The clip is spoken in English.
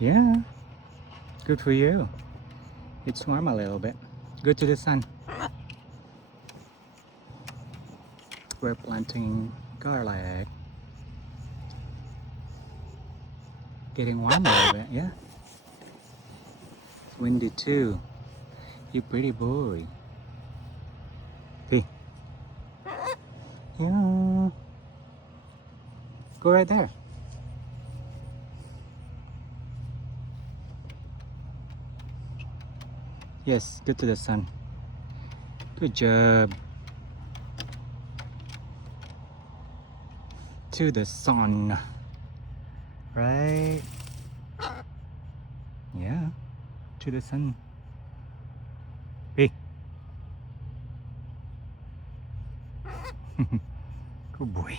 Yeah, good for you. It's warm a little bit. Good to the sun. We're planting garlic. Getting warm a little bit, yeah. It's windy too. You pretty boy. Hey. Yeah. Go right there. Yes, good to the sun. Good job. To the sun. Right? Yeah. To the sun. Hey. Good boy.